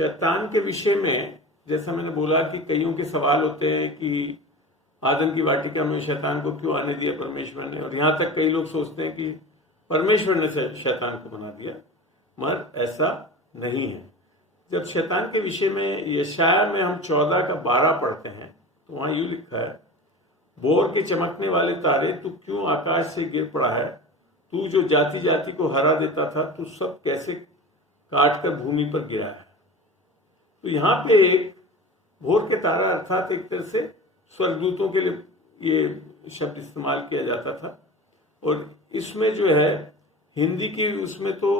शैतान के विषय में जैसा मैंने बोला कि कईयों के सवाल होते हैं कि आदम की वाटिका में शैतान को क्यों आने दिया परमेश्वर ने, और यहाँ तक कई लोग सोचते हैं कि परमेश्वर ने शैतान को बना दिया, मगर ऐसा नहीं है। जब शैतान के विषय में यशाया में हम 14:12 पढ़ते हैं तो वहां यूं लिखा है, भोर के चमकने वाले तारे, तू क्यों आकाश से गिर पड़ा है, तू जो जाति जाति को हरा देता था, तू सब कैसे काट कर भूमि पर गिरा है। तो यहाँ पे एक भोर के तारा अर्थात एक तरह से स्वर्गदूतों के लिए ये शब्द इस्तेमाल किया जाता था, और इसमें जो है हिंदी की उसमें तो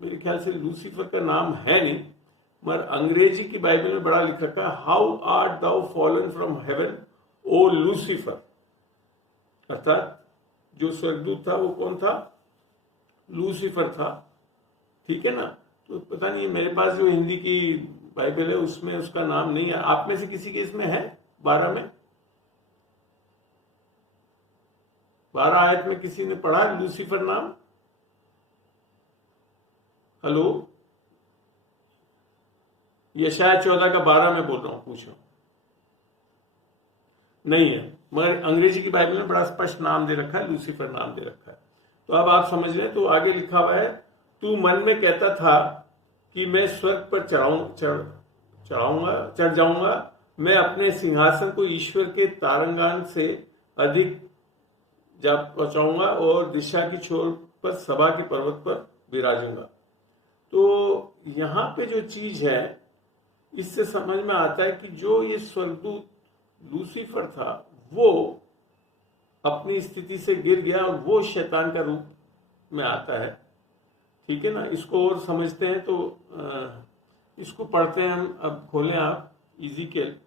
मेरे ख्याल से लूसीफर का नाम है नहीं, मगर अंग्रेजी की बाइबल में बड़ा लिख रखा है, how art thou fallen from heaven O Lucifer, अर्थात जो स्वर्गदूत था वो कौन था, लूसीफर था। ठीक है ना। तो पता नहीं मेरे पास जो हिंदी की बाइबल है उसमें उसका नाम नहीं है। आप में से किसी के इसमें है 12 में, 12 आयत में किसी ने पढ़ा लूसीफर नाम? हेलो, यशाया 14:12 में बोल रहा हूं, पूछो। नहीं है, मगर अंग्रेजी की बाइबल में बड़ा स्पष्ट नाम दे रखा है, लूसीफर नाम दे रखा है। तो अब आप समझ लें, तो आगे लिखा हुआ है, तू मन में कहता था कि मैं स्वर्ग पर चढ़ जाऊंगा, मैं अपने सिंहासन को ईश्वर के तारंगान से अधिक जा पहुंचाऊंगा और दिशा की छोर पर सभा के पर्वत पर विराजूंगा। तो यहाँ पे जो चीज है इससे समझ में आता है कि जो ये स्वर्गदूत लूसीफर था वो अपनी स्थिति से गिर गया और वो शैतान का रूप में आता है। ठीक है ना। इसको और समझते हैं तो इसको पढ़ते हैं हम। अब खोलें आप इज़ीकेल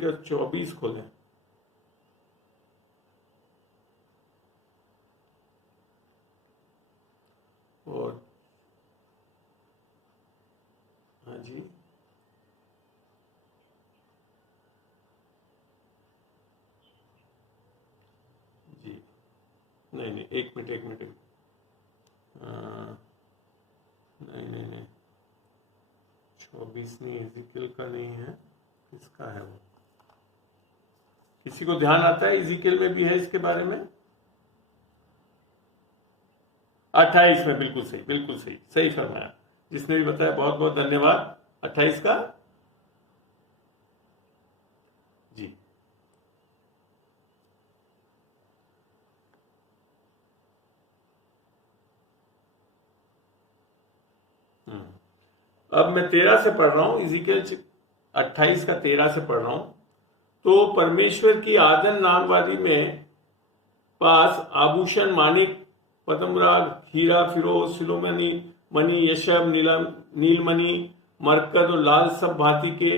का 24 खोलें। और हाँ जी, जी नहीं, एक मिनट नहीं 24 नहीं, इज़ीकेल का नहीं है, किसका है वो? किसी को ध्यान आता है? इज़ीकेल में भी है इसके बारे में। 28 में, बिल्कुल सही फरमाया। जिसने भी बताया बहुत बहुत धन्यवाद। 28 का जी। अब मैं 13 से पढ़ रहा हूं, इज़ीकेल 28 का 13 से पढ़ रहा हूं। तो परमेश्वर की आदन नामवादी में पास आभूषण, मानिक, पद्मराग, हीरा, फिरोज, सिलोमनी, मणि, यशब, नीलमणि, मरकत और लाल सब भांति के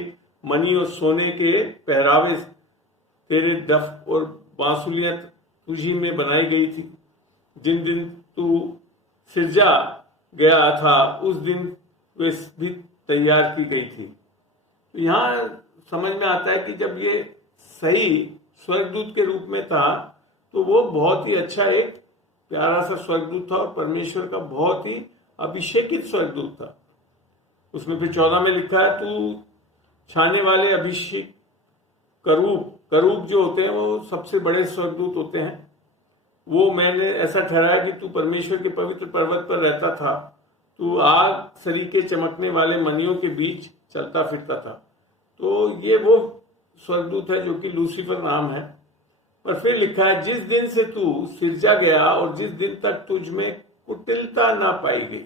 मणि और सोने के पहरावे तेरे डफ और बांसुलियां तुझी में बनाई गई थी। जिन दिन तू सिरजा गया था उस दिन वे भी तैयार की गई थी। तो यहाँ समझ में आता है कि जब ये सही स्वर्गदूत के रूप में था तो वो बहुत ही अच्छा एक प्यारा सा स्वर्गदूत था और परमेश्वर का बहुत ही अभिषेकित स्वर्गदूत था। उसमें फिर 14 में लिखा है, तू छाने वाले अभिषेक करूब जो होते हैं वो सबसे बड़े स्वर्गदूत होते हैं। वो मैंने ऐसा ठहराया कि तू परमेश्वर के पवित्र पर्वत पर रहता था, तू आग सरीखे चमकने वाले मणियों के बीच चलता फिरता था। तो ये वो स्वर्गदूत है जो कि लूसीफर नाम है। पर फिर लिखा है, जिस दिन से तू सिरजा गया और जिस दिन तक तुझ में कुटिलता ना पाई गई।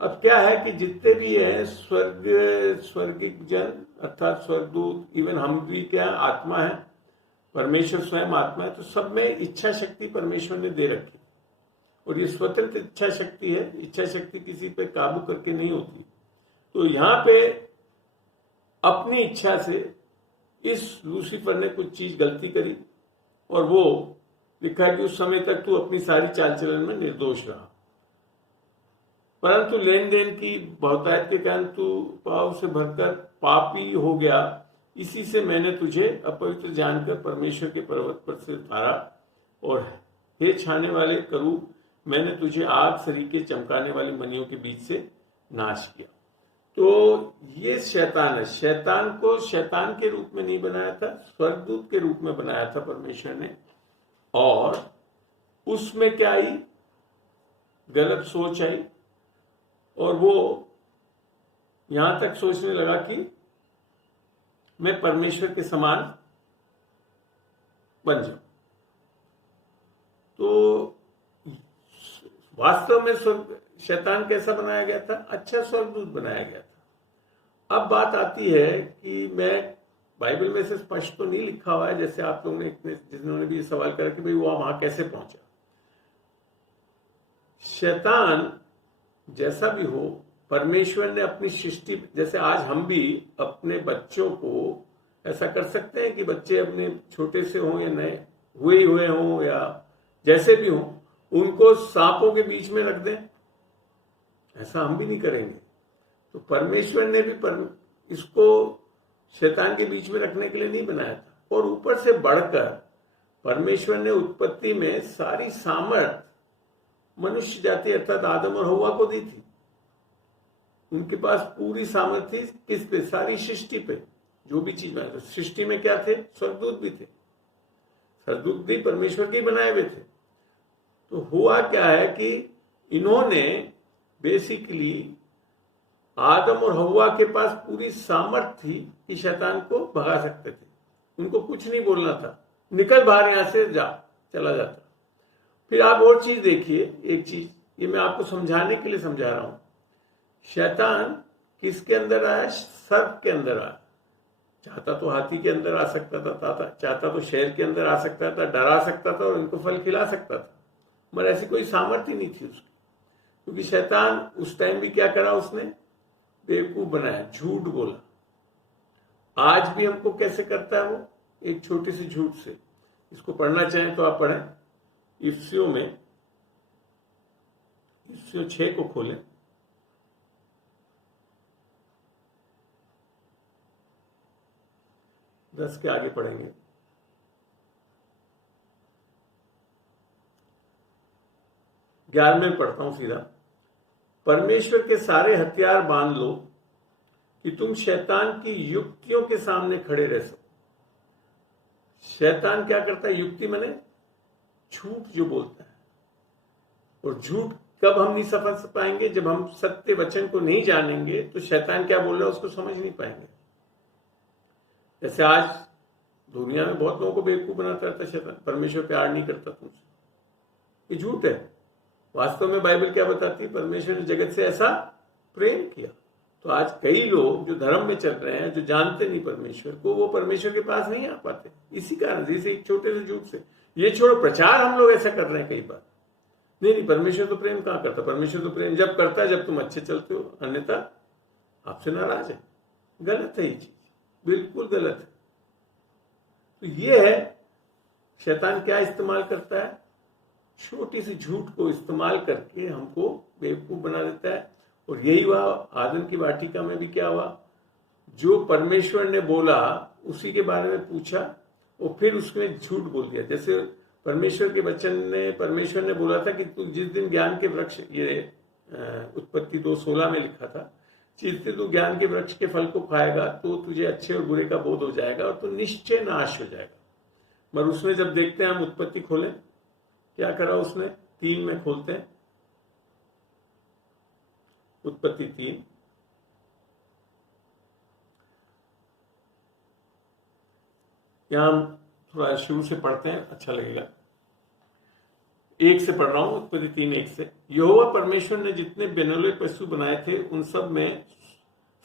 अब क्या है कि जितने भी है स्वर्गिक जन अर्थात स्वर्गदूत, इवन हम भी क्या आत्मा है, परमेश्वर स्वयं आत्मा है, तो सब में इच्छा शक्ति परमेश्वर ने दे रखी और ये स्वतंत्र इच्छा शक्ति है। इच्छा शक्ति किसी पे काबू करके नहीं होती। तो यहाँ पे अपनी इच्छा से इस लूसीफर ने कुछ चीज गलती करी और वो लिखा है कि उस समय तक तू अपनी सारी चाल चलन में निर्दोष रहा, परंतु लेन देन की बहुतायत के कारण तू पाप से भरकर पापी हो गया। इसी से मैंने तुझे अपवित्र जानकर परमेश्वर के पर्वत पर से उतारा और हे छाने वाले करूब, मैंने तुझे आग सरीखे चमकाने वाली मणियों के बीच से नाश किया। तो ये शैतान है। शैतान को शैतान के रूप में नहीं बनाया था, स्वर्गदूत के रूप में बनाया था परमेश्वर ने। और उसमें क्या आई, गलत सोच आई, और वो यहां तक सोचने लगा कि मैं परमेश्वर के समान बन जाऊं। तो वास्तव में शैतान कैसा बनाया गया था? अच्छा स्वर्गदूत बनाया गया था। अब बात आती है कि मैं बाइबल में से स्पष्ट तो नहीं लिखा हुआ है, जैसे आप लोगों ने जिन्होंने भी सवाल करा कि भाई वो वहां कैसे पहुंचा। शैतान जैसा भी हो, परमेश्वर ने अपनी सृष्टि, जैसे आज हम भी अपने बच्चों को ऐसा कर सकते हैं कि बच्चे अपने छोटे से हों या नए हुए हों या जैसे भी हों, उनको सांपों के बीच में रख दें, ऐसा हम भी नहीं करेंगे। तो परमेश्वर ने भी इसको शैतान के बीच में रखने के लिए नहीं बनाया था। और ऊपर से बढ़कर परमेश्वर ने उत्पत्ति में सारी सामर्थ मनुष्य जाति अर्थात आदम और हव्वा को दी थी। उनके पास पूरी सामर्थ्य थी, किस पे? सारी सृष्टि पे, जो भी चीज बनाए। तो सृष्टि में क्या थे? स्वर्गदूत भी थे, स्वर्गदूत भी परमेश्वर के बनाए हुए थे। तो हुआ क्या है कि इन्होंने बेसिकली आदम और हव्वा के पास पूरी सामर्थ थी कि शैतान को भगा सकते थे। उनको कुछ नहीं बोलना था, निकल बाहर यहां से, जा, चला जाता। फिर आप और चीज देखिए, एक चीज ये मैं आपको समझाने के लिए समझा रहा हूं। शैतान किसके अंदर आया? सर्प के अंदर आया। चाहता तो हाथी के अंदर आ सकता था, चाहता तो शेर के अंदर आ सकता था, डरा सकता था और इनको फल खिला सकता था, मगर ऐसी कोई सामर्थ्य नहीं थी उसकी। क्योंकि शैतान उस टाइम भी क्या करा? उसने बेवकूफ बनाया, झूठ बोला। आज भी हमको कैसे करता है वो? एक छोटे से झूठ से। इसको पढ़ना चाहें तो आप पढ़ें, इफ्सियों में, इफ्सियों 6 को खोलें। दस के आगे पढ़ेंगे। 11 में पढ़ता हूं सीधा। परमेश्वर के सारे हथियार बांध लो कि तुम शैतान की युक्तियों के सामने खड़े रह सको। शैतान क्या करता है? युक्ति माने झूठ जो बोलता है। और झूठ कब हम नहीं समझ पाएंगे? जब हम सत्य वचन को नहीं जानेंगे तो शैतान क्या बोल रहा है उसको समझ नहीं पाएंगे। जैसे आज दुनिया में बहुत लोगों को बेवकूफ बनाता रहता है शैतान, परमेश्वर प्यार नहीं करता तुमसे, ये झूठ है। वास्तव में बाइबल क्या बताती है? परमेश्वर ने जगत से ऐसा प्रेम किया। तो आज कई लोग जो धर्म में चल रहे हैं, जो जानते नहीं परमेश्वर को, वो परमेश्वर के पास नहीं आ पाते इसी कारण, जैसे एक छोटे से झूठ से। ये छोड़ो, प्रचार हम लोग ऐसा कर रहे हैं कई बार। नहीं, परमेश्वर तो प्रेम कहां करता? परमेश्वर तो प्रेम जब करता है जब तुम अच्छे चलते हो, अन्यथा आपसे नाराज है। गलत है ये चीज, बिल्कुल गलत है। तो ये है शैतान क्या इस्तेमाल करता है? छोटी सी झूठ को इस्तेमाल करके हमको बेवकूफ बना देता है। और यही हुआ आदम की वाटिका में भी। क्या हुआ? जो परमेश्वर ने बोला उसी के बारे में पूछा और फिर उसने झूठ बोल दिया। जैसे परमेश्वर के वचन ने, परमेश्वर ने बोला था कि तू जिस दिन ज्ञान के वृक्ष, ये उत्पत्ति 2:16 में लिखा था, जिस दिन तू ज्ञान के वृक्ष के फल को खाएगा तो तुझे अच्छे और बुरे का बोध हो जाएगा और तू निश्चय नाश हो जाएगा। मगर उसने, जब देखते हैं हम उत्पत्ति खोलें, क्या करा उसने? 3 में खोलते हैं, उत्पत्ति 3, यहां हम थोड़ा शुरू से पढ़ते हैं, अच्छा लगेगा। 1 से पढ़ रहा हूं, उत्पत्ति 3:1 से। यहोवा परमेश्वर ने जितने बेनौले पशु बनाए थे उन सब में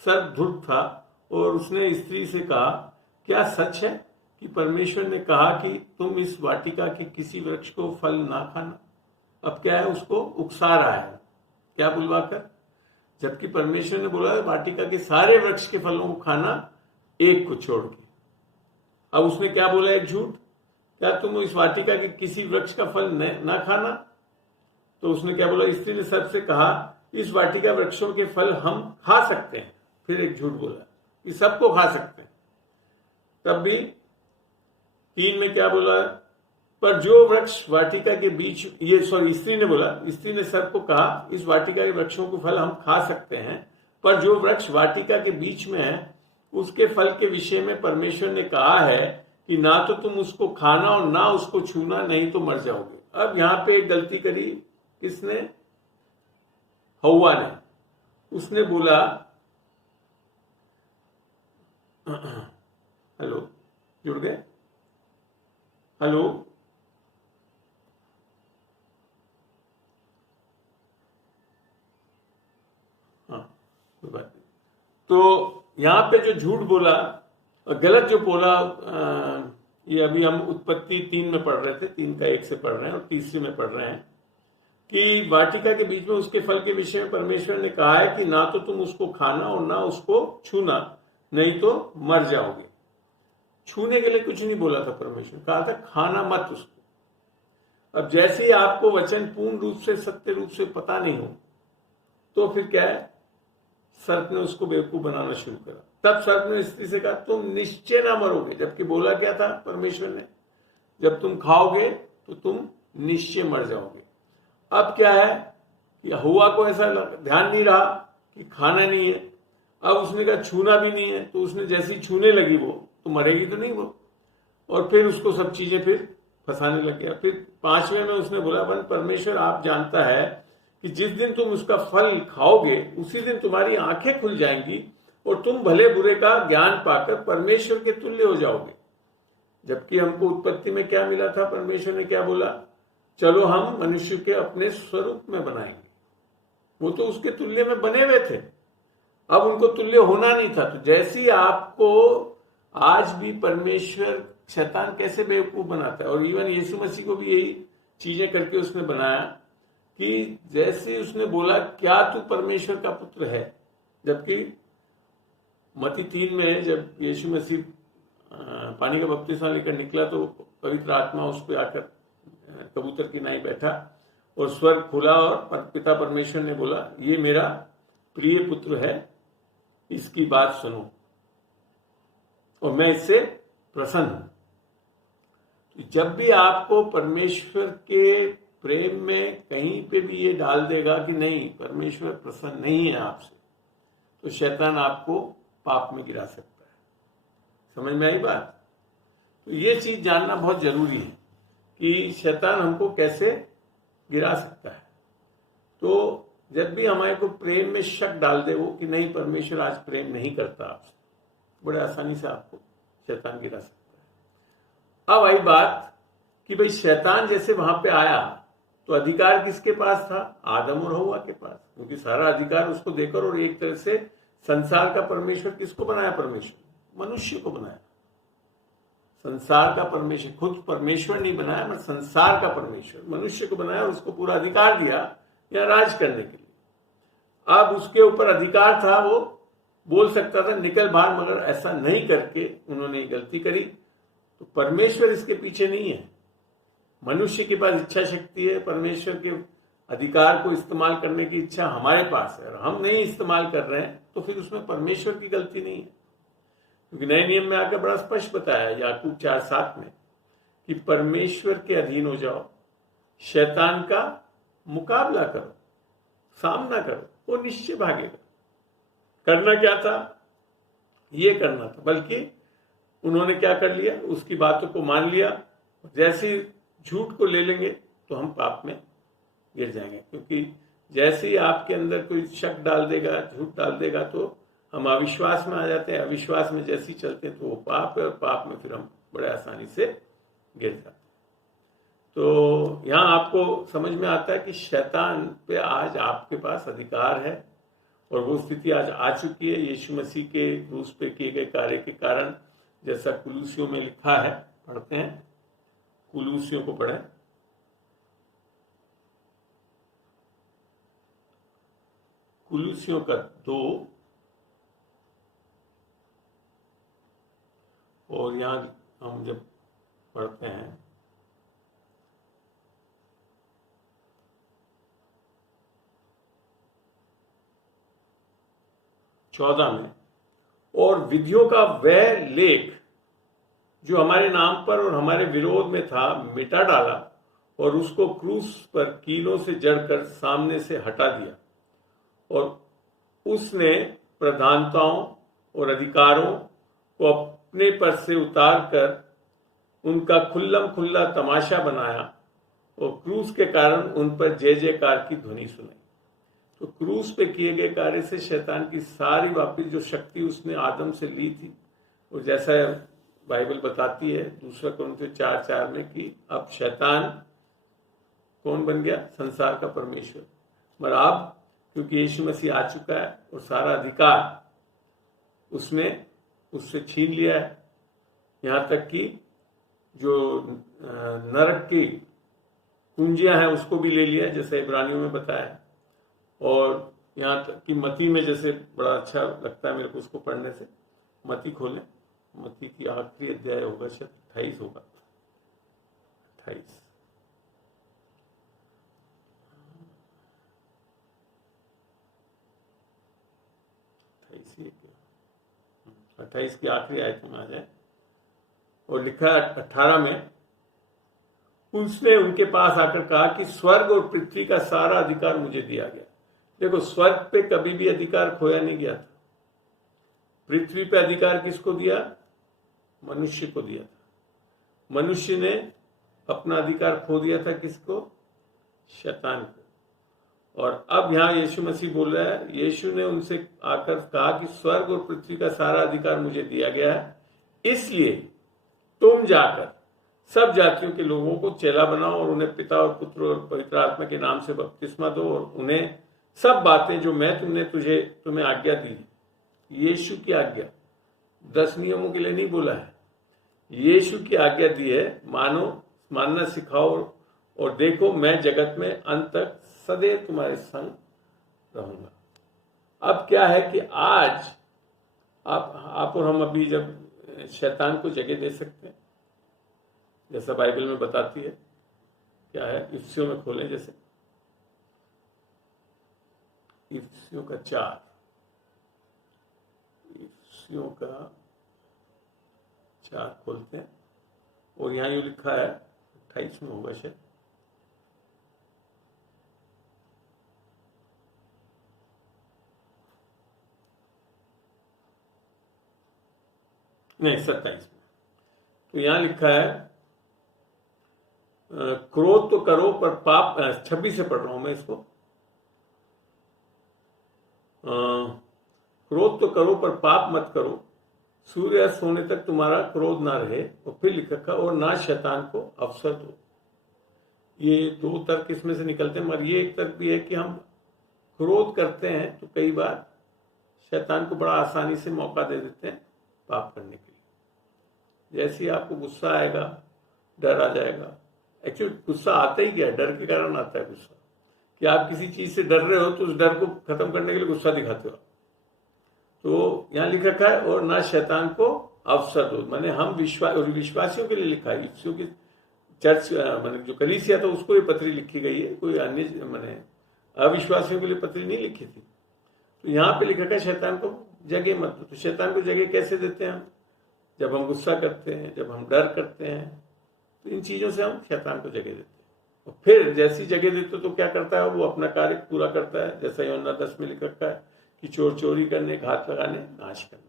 सर्प धूर्त था, और उसने स्त्री से कहा, क्या सच है कि परमेश्वर ने कहा कि तुम इस वाटिका के किसी वृक्ष को फल ना खाना? अब क्या है? उसको उकसा रहा है, क्या बुलवाकर? जबकि परमेश्वर ने बोला वाटिका के सारे वृक्ष के फलों को खाना, एक को छोड़ के। अब उसने क्या बोला? एक झूठ। क्या तुम इस वाटिका के किसी वृक्ष का फल ना खाना? तो उसने क्या बोला? स्त्री ने सर्प से कहा, इस वाटिका वृक्षों के फल हम खा सकते हैं। फिर एक झूठ बोला, इस सबको खा सकते हैं। तब भी 3 में क्या बोला? पर जो वृक्ष वाटिका के बीच, स्त्री ने बोला, स्त्री ने सर्प को कहा, इस वाटिका के वृक्षों को फल हम खा सकते हैं, पर जो वृक्ष वाटिका के बीच में है उसके फल के विषय में परमेश्वर ने कहा है कि ना तो तुम उसको खाना और ना उसको छूना, नहीं तो मर जाओगे। अब यहां पे एक गलती करी किसने? हव्वा ने। उसने बोला, हेलो, जुड़ गए? हेलो, हाँ, कोई बात नहीं। तो यहां पे जो झूठ बोला, गलत जो बोला, ये अभी हम उत्पत्ति 3 में पढ़ रहे थे, 3 का 1 से पढ़ रहे हैं और तीसरी में पढ़ रहे हैं कि वाटिका के बीच में उसके फल के विषय में परमेश्वर ने कहा है कि ना तो तुम उसको खाना और ना उसको छूना, नहीं तो मर जाओगे। छूने के लिए कुछ नहीं बोला था परमेश्वर, कहा था खाना मत उसको। अब जैसे ही आपको वचन पूर्ण रूप से, सत्य रूप से पता नहीं हो, तो फिर क्या है, सर्प ने उसको बेवकूफ बनाना शुरू करा। तब सर्प ने स्त्री से कहा तुम निश्चय ना मरोगे, जबकि बोला क्या था परमेश्वर ने? जब तुम खाओगे तो तुम निश्चय मर जाओगे। अब क्या है कि हव्वा को ऐसा ध्यान नहीं रहा कि खाना नहीं है, अब उसने कहा छूना भी नहीं है, तो उसने जैसी छूने लगी वो, तो मरेगी तो नहीं वो, और फिर उसको सब चीजें फिर फंसाने लग गया। फिर 5वें में उसने बोला, वन परमेश्वर आप जानता है कि जिस दिन तुम उसका फल खाओगे उसी दिन तुम्हारी आंखें खुल जाएंगी और तुम भले बुरे का ज्ञान पाकर परमेश्वर के तुल्य हो जाओगे। जबकि हमको उत्पत्ति में क्या मिला था? परमेश्वर ने क्या बोला? चलो हम मनुष्य के अपने स्वरूप में बनाएंगे। वो तो उसके तुल्य में बने हुए थे, अब उनको तुल्य होना नहीं था। तो जैसे आपको आज भी परमेश्वर, शैतान कैसे बेवकूफ बनाता है, और इवन यीशु मसीह को भी यही चीजें करके उसने बनाया कि जैसे उसने बोला क्या तू परमेश्वर का पुत्र है, जबकि मत्ती 3 में जब यीशु मसीह पानी का बपतिस्मा लेकर निकला तो पवित्र आत्मा उस पर आकर कबूतर की नाई बैठा और स्वर्ग खुला और पिता परमेश्वर ने बोला ये मेरा प्रिय पुत्र है, इसकी बात सुनो और मैं इससे प्रसन्न हूं। तो जब भी आपको परमेश्वर के प्रेम में कहीं पे भी ये डाल देगा कि नहीं परमेश्वर प्रसन्न नहीं है आपसे, तो शैतान आपको पाप में गिरा सकता है। समझ में आई बात? तो ये चीज जानना बहुत जरूरी है कि शैतान हमको कैसे गिरा सकता है। तो जब भी हमारे को प्रेम में शक डाल दे वो कि नहीं परमेश्वर आज प्रेम नहीं करता आपसे, बड़े आसानी से आपको शैतान गिरा सकता है। अब आई बात कि भाई शैतान जैसे वहां पे आया तो अधिकार किसके पास था? आदम और हव्वा के पास, क्योंकि सारा अधिकार उसको देकर, और एक तरह से संसार का परमेश्वर किसको बनाया? परमेश्वर मनुष्य को बनाया। संसार का परमेश्वर, खुद परमेश्वर नहीं बनाया, मगर संसार का परमेश्वर मनुष्य को बनाया और उसको पूरा अधिकार दिया या राज करने के लिए। अब उसके ऊपर अधिकार था, वो बोल सकता था निकल बाहर, मगर ऐसा नहीं करके उन्होंने गलती करी। तो परमेश्वर इसके पीछे नहीं है, मनुष्य के पास इच्छा शक्ति है, परमेश्वर के अधिकार को इस्तेमाल करने की इच्छा हमारे पास है और हम नहीं इस्तेमाल कर रहे हैं, तो फिर उसमें परमेश्वर की गलती नहीं है। क्योंकि नए नियम में आकर बड़ा स्पष्ट बताया याकूब 4:7 में कि परमेश्वर के अधीन हो जाओ, शैतान का मुकाबला करो, सामना करो, वो निश्चय भागेगा। करना क्या था? ये करना था, बल्कि उन्होंने क्या कर लिया? उसकी बातों को मान लिया। जैसे झूठ को ले लेंगे तो हम पाप में गिर जाएंगे, क्योंकि जैसे ही आपके अंदर कोई शक डाल देगा, झूठ डाल देगा, तो हम अविश्वास में आ जाते हैं। अविश्वास में जैसे ही चलते हैं तो वो पाप है, और पाप में फिर हम बड़े आसानी से गिर जाते हैं। तो यहां आपको समझ में आता है कि शैतान पे आज आपके पास अधिकार है, और वो स्थिति आज आ चुकी है यीशु मसीह के क्रूस पे किए गए कार्य के कारण। जैसा कुलूसियों में लिखा है, पढ़ते हैं, कुलूसियों को पढ़ें। कुलूसियों का 2 और यहां हम जब पढ़ते हैं 14 में, और विधियों का वह लेख जो हमारे नाम पर और हमारे विरोध में था मिटा डाला, और उसको क्रूस पर कीलों से जड़कर सामने से हटा दिया, और उसने प्रधानताओं और अधिकारों को अपने पर से उतार कर उनका खुल्लम खुल्ला तमाशा बनाया और क्रूस के कारण उन पर जय जयकार की ध्वनि सुनाई। तो क्रूस पे किए गए कार्य से शैतान की सारी वापिस जो शक्ति उसने आदम से ली थी, और जैसा बाइबल बताती है 2 कुरिन्थियों 4:4 में कि अब शैतान कौन बन गया? संसार का परमेश्वर। मगर अब क्योंकि यीशु मसीह आ चुका है और सारा अधिकार उसने उससे छीन लिया है, यहां तक कि जो नरक की कुंजियां हैं उसको भी ले लिया, जैसे इब्रानियों में बताया। और यहाँ तक कि मती में, जैसे बड़ा अच्छा लगता है मेरे को उसको पढ़ने से, मती खोलें, मती की आखिरी अध्याय होगा, शायद 28 होगा, 28 28 की आखिरी आयत में आ जाए। और लिखा 18 में, उसने उनके पास आकर कहा कि स्वर्ग और पृथ्वी का सारा अधिकार मुझे दिया गया। देखो, स्वर्ग पे कभी भी अधिकार खोया नहीं गया था। पृथ्वी पे अधिकार किसको दिया? मनुष्य को दिया था। मनुष्य ने अपना अधिकार खो दिया था किसको? शैतान को। और अब यहां यीशु मसीह बोल रहा है, यीशु ने उनसे आकर कहा कि स्वर्ग और पृथ्वी का सारा अधिकार मुझे दिया गया है, इसलिए तुम जाकर सब जातियों के लोगों को चेला बनाओ और उन्हें पिता और पुत्र और पवित्र आत्मा के नाम से बपतिस्मा दो और उन्हें सब बातें जो मैं तुम्हें आज्ञा दी। यीशु की आज्ञा, 10 नियमों के लिए नहीं बोला है, यीशु की आज्ञा दी है, मानना सिखाओ और देखो मैं जगत में अंत तक सदैव तुम्हारे संग रहूंगा। अब क्या है कि आज आप और हम अभी जब शैतान को जगह दे सकते हैं, जैसा बाइबल में बताती है, क्या है, इफ्सियों में खोलें, जैसे इफ्सियों का 4, इफ्सियों का 4 खोलते हैं और यहां यूं लिखा है, 28 में होगा शायद, नहीं 27 में। तो यहां लिखा है, क्रोध तो करो पर पाप, 26 से पढ़ रहा हूं मैं इसको, क्रोध तो करो पर पाप मत करो, सूर्यास्त होने तक तुम्हारा क्रोध ना रहे। और फिर लिखा, और ना शैतान को अवसर दो। ये 2 तर्क इसमें से निकलते हैं, मगर ये एक तर्क भी है कि हम क्रोध करते हैं तो कई बार शैतान को बड़ा आसानी से मौका दे देते हैं पाप करने के लिए। जैसे ही आपको गुस्सा आएगा, डर आ जाएगा। एक्चुअली गुस्सा आता ही क्या है? डर के कारण आता है गुस्सा, कि आप किसी चीज से डर रहे हो तो उस डर को खत्म करने के लिए गुस्सा दिखाते हो। तो यहां लिख रखा है, और ना शैतान को अवसर दो, माने हम विश्वासियों के लिए लिखा है, यीशु की चर्च माने जो कलीसिया था उसको ये पत्री लिखी गई है, कोई अन्य माने अविश्वासियों के लिए पत्री नहीं लिखी थी। तो यहाँ पे लिखा है शैतान को जगह मत दो। तो शैतान को जगह कैसे देते हैं हम? जब हम गुस्सा करते हैं, जब हम डर करते हैं, तो इन चीजों से हम शैतान को जगह देते हैं। और फिर जैसी जगह देते तो क्या करता है? वो अपना कार्य पूरा करता है, जैसा यूहन्ना 10 में लिख रखा है कि चोर चोरी करने, घात लगाने, नाश करने।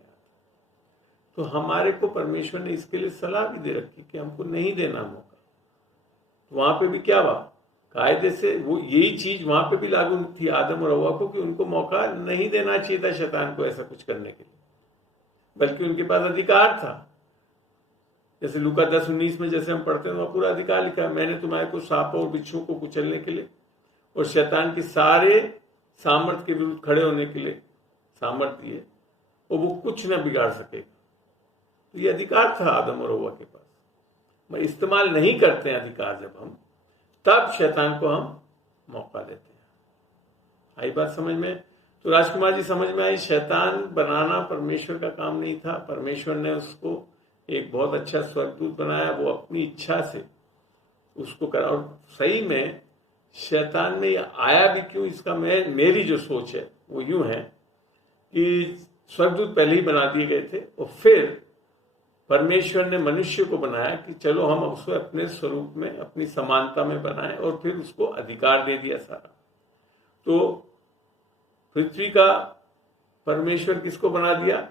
तो हमारे को परमेश्वर ने इसके लिए सलाह भी दे रखी कि हमको नहीं देना मौका। तो वहां पे भी क्या हुआ? कायदे से वो यही चीज वहां पे भी लागू थी आदम और हव्वा को, कि उनको मौका नहीं देना चाहिए था शैतान को ऐसा कुछ करने के लिए, बल्कि उनके पास अधिकार था। जैसे लूका 10:19 में जैसे हम पढ़ते हैं, वहां पूरा अधिकार लिखा है, मैंने तुम्हारे को सांपों और बिच्छुओं को कुचलने के लिए और शैतान के सारे सामर्थ के विरुद्ध खड़े होने के लिए सामर्थ दिए, और वो कुछ न बिगाड़ सकेगा। तो ये अधिकार था आदम और हव्वा के पास, मगर इस्तेमाल नहीं करते हैं अधिकार जब हम, तब शैतान को हम मौका देते हैं। आई बात समझ में? तो राजकुमार जी समझ में आई, शैतान बनाना परमेश्वर का काम नहीं था। परमेश्वर ने उसको एक बहुत अच्छा स्वर्गदूत बनाया, वो अपनी इच्छा से उसको करा। और सही में शैतान में आया भी क्यों, इसका मेरी जो सोच है वो यूं है कि स्वर्गदूत पहले ही बना दिए गए थे, और फिर परमेश्वर ने मनुष्य को बनाया कि चलो हम उसको अपने स्वरूप में, अपनी समानता में बनाएं, और फिर उसको अधिकार दे दिया सारा। तो पृथ्वी का परमेश्वर किसको बना दिया?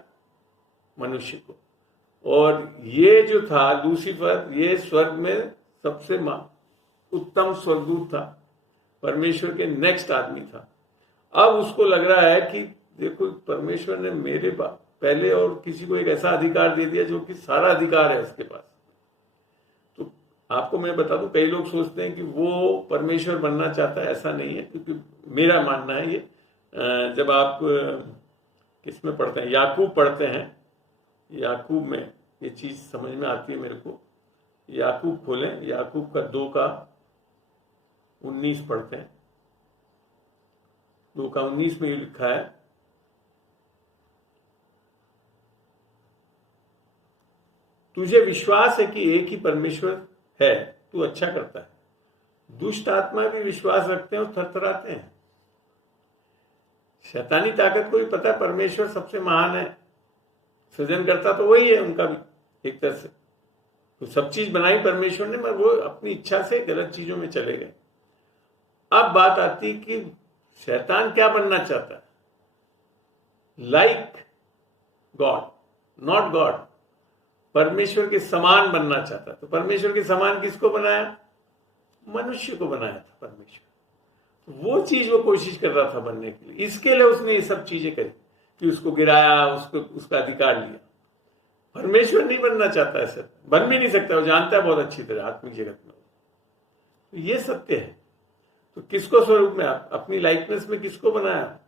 मनुष्य को। और ये जो था लूसीफर, ये स्वर्ग में सबसे उत्तम स्वर्गदूत था, परमेश्वर के नेक्स्ट आदमी था। अब उसको लग रहा है कि देखो परमेश्वर ने मेरे पहले और किसी को एक ऐसा अधिकार दे दिया जो कि सारा अधिकार है उसके पास। तो आपको मैं बता दूं, कई लोग सोचते हैं कि वो परमेश्वर बनना चाहता है, ऐसा नहीं है। क्योंकि मेरा मानना है ये, जब आप किसमें पढ़ते हैं, याकूब पढ़ते हैं, याकूब में ये चीज समझ में आती है मेरे को। याकूब खोलें, याकूब का 2:19 पढ़ते हैं। 2:19 में ये लिखा है, तुझे विश्वास है कि एक ही परमेश्वर है, तू अच्छा करता है। दुष्ट आत्मा भी विश्वास रखते हैं और थरथराते हैं। शैतानी ताकत को भी पता है परमेश्वर सबसे महान है, सृजन करता तो वही है उनका भी एक तरह से। तो सब चीज बनाई परमेश्वर ने, मगर वो अपनी इच्छा से गलत चीजों में चले गए। अब बात आती कि शैतान क्या बनना चाहता है? लाइक गॉड, नॉट गॉड, परमेश्वर के समान बनना चाहता। तो परमेश्वर के समान किसको बनाया? मनुष्य को बनाया था परमेश्वर। वो चीज वो कोशिश कर रहा था बनने के लिए, इसके लिए उसने ये सब चीजें करी कि उसको गिराया, उसको उसका अधिकार लिया। परमेश्वर नहीं बनना चाहता ऐसा, बन भी नहीं सकता, वो जानता है बहुत अच्छी तरह आत्मिक जगत में। तो ये सत्य है। तो किसको स्वरूप में, अपनी लाइकनेस में किसको बनाया?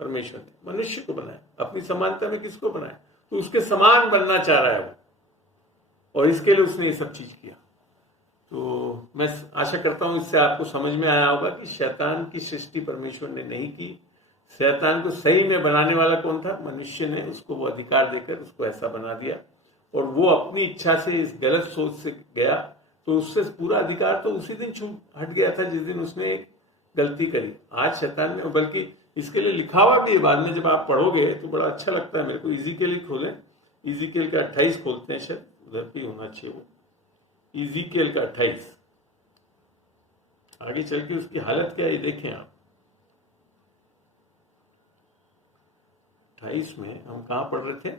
परमेश्वर ने मनुष्य को बनाया। अपनी समानता में किसको बनाया? तो उसके समान बनना चाह रहा है वो, और इसके लिए उसने ये सब चीज किया। तो मैं आशा करता हूं इससे आपको समझ में आया होगा कि शैतान की सृष्टि परमेश्वर ने नहीं की। शैतान को सही में बनाने वाला कौन था? मनुष्य ने। उसको वो अधिकार देकर उसको ऐसा बना दिया, और वो अपनी इच्छा से इस गलत सोच से गया, तो उससे पूरा अधिकार तो उसी दिन हट गया था जिस दिन उसने एक गलती करी। आज शैतान ने, बल्कि इसके लिए लिखा हुआ भी है, बाद में जब आप पढ़ोगे तो बड़ा अच्छा लगता है मेरे को। इज़ीकेल खोलें, इज़ीकेल का 28 खोलते हैं, शायद उधर भी होना चाहिए वो। इज़ीकेल का 28, आगे चल के उसकी हालत क्या है देखें आप। 28 में हम कहां पढ़ रहे थे?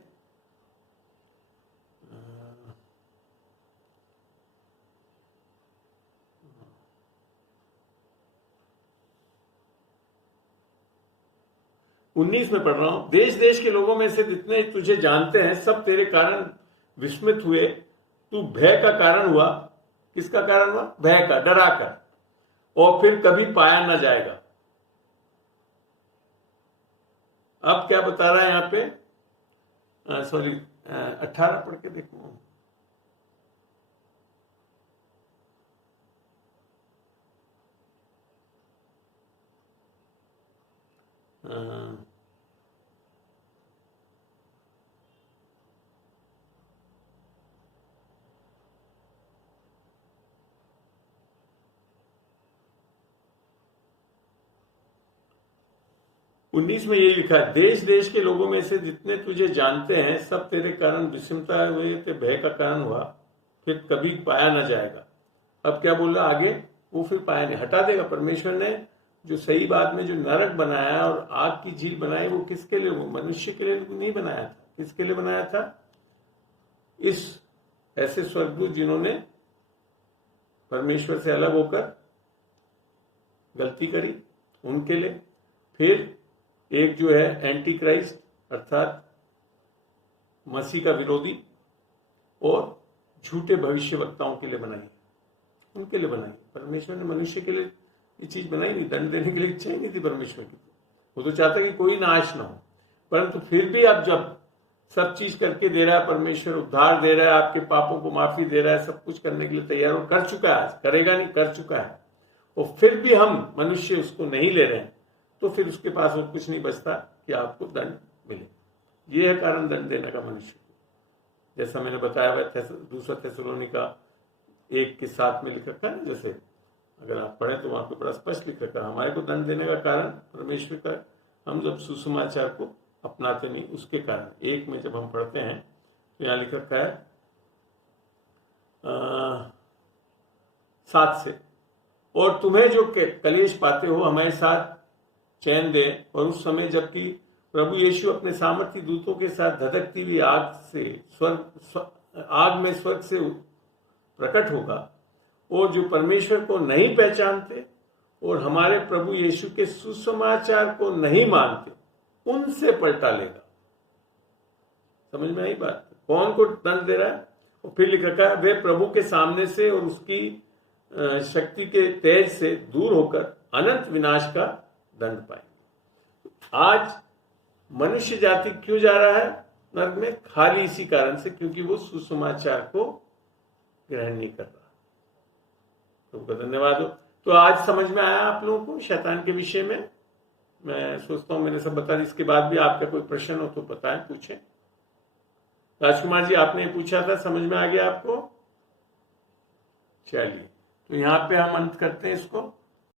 उन्नीस में पढ़ रहा हूं। देश देश के लोगों में से जितने तुझे जानते हैं सब तेरे कारण विस्मित हुए। तू भय का कारण हुआ। किसका कारण हुआ? भय का, डरा कर, और फिर कभी पाया न जाएगा। अब क्या बता रहा है यहां पे? सॉरी, 18 पढ़ के देखो। हाँ, 19 में ये लिखा है, देश देश के लोगों में से जितने तुझे जानते हैं सब तेरे कारण विषमता हुए थे, भय का कारण हुआ, फिर कभी पाया न जाएगा। अब क्या बोल रहा आगे? वो फिर पाया नहीं, हटा देगा। परमेश्वर ने जो सही बात में जो नरक बनाया और आग की झील बनाई, वो किसके लिए? वो मनुष्य के लिए नहीं बनाया था। किसके लिए बनाया था? इस ऐसे स्वर्गदूत जिन्होंने परमेश्वर से अलग होकर गलती करी, उनके लिए। फिर एक जो है एंटी क्राइस्ट, अर्थात मसीह का विरोधी, और झूठे भविष्यवक्ताओं के लिए बनाई, उनके लिए बनाई। परमेश्वर ने मनुष्य के लिए ये चीज बनाई नहीं, दंड देने के लिए इच्छा ही नहीं थी परमेश्वर की। वो तो चाहता कि कोई नाश ना हो, परंतु फिर भी अब जब सब चीज करके दे रहा है परमेश्वर, उद्धार दे रहा है, आपके पापों को माफी दे रहा है, सब कुछ करने के लिए तैयार और कर चुका है, करेगा नहीं, कर चुका है, और फिर भी हम मनुष्य उसको नहीं ले रहे हैं, तो फिर उसके पास और कुछ नहीं बचता कि आपको दंड मिले। यह है कारण दंड देने का मनुष्य को। जैसा मैंने बताया हुआ दूसरा थिस्सलुनीका 1:7 में लिख रखा है ना, जैसे अगर आप पढ़े तो वहां पे बड़ा स्पष्ट लिख रखा है, हमारे को दंड देने का कारण परमेश्वर का, हम जब सुसमाचार को अपनाते नहीं उसके कारण। 1 में जब हम पढ़ते हैं तो यहाँ लिख रखा है 7 से, और तुम्हें जो कलेश पाते हो हमारे साथ चैन दे, और उस समय जबकि प्रभु यीशु अपने सामर्थी दूतों के साथ धधकती हुई आग में स्वर्ग से प्रकट होगा, और जो परमेश्वर को नहीं पहचानते और हमारे प्रभु यीशु के सुसमाचार को नहीं मानते, उनसे पलटा लेगा। समझ में आई बात? कौन को दंड दे रहा है? और फिर लिख रखा है, वे प्रभु के सामने से और उसकी शक्ति के तेज से दूर होकर अनंत विनाश का दंड पाएंगे। आज मनुष्य जाति क्यों जा रहा है नरक में? खाली इसी कारण से, क्योंकि वो सुसमाचार को ग्रहण नहीं कर रहा। तो धन्यवाद हो। तो आज समझ में आया आप लोगों को शैतान के विषय में? मैं सोचता हूं मैंने सब बता दी। इसके बाद भी आपका कोई प्रश्न हो तो बताएं, पूछें। राजकुमार जी, आपने पूछा था, समझ में आ गया आपको? चलिए, तो यहां पे हम अंत करते हैं इसको।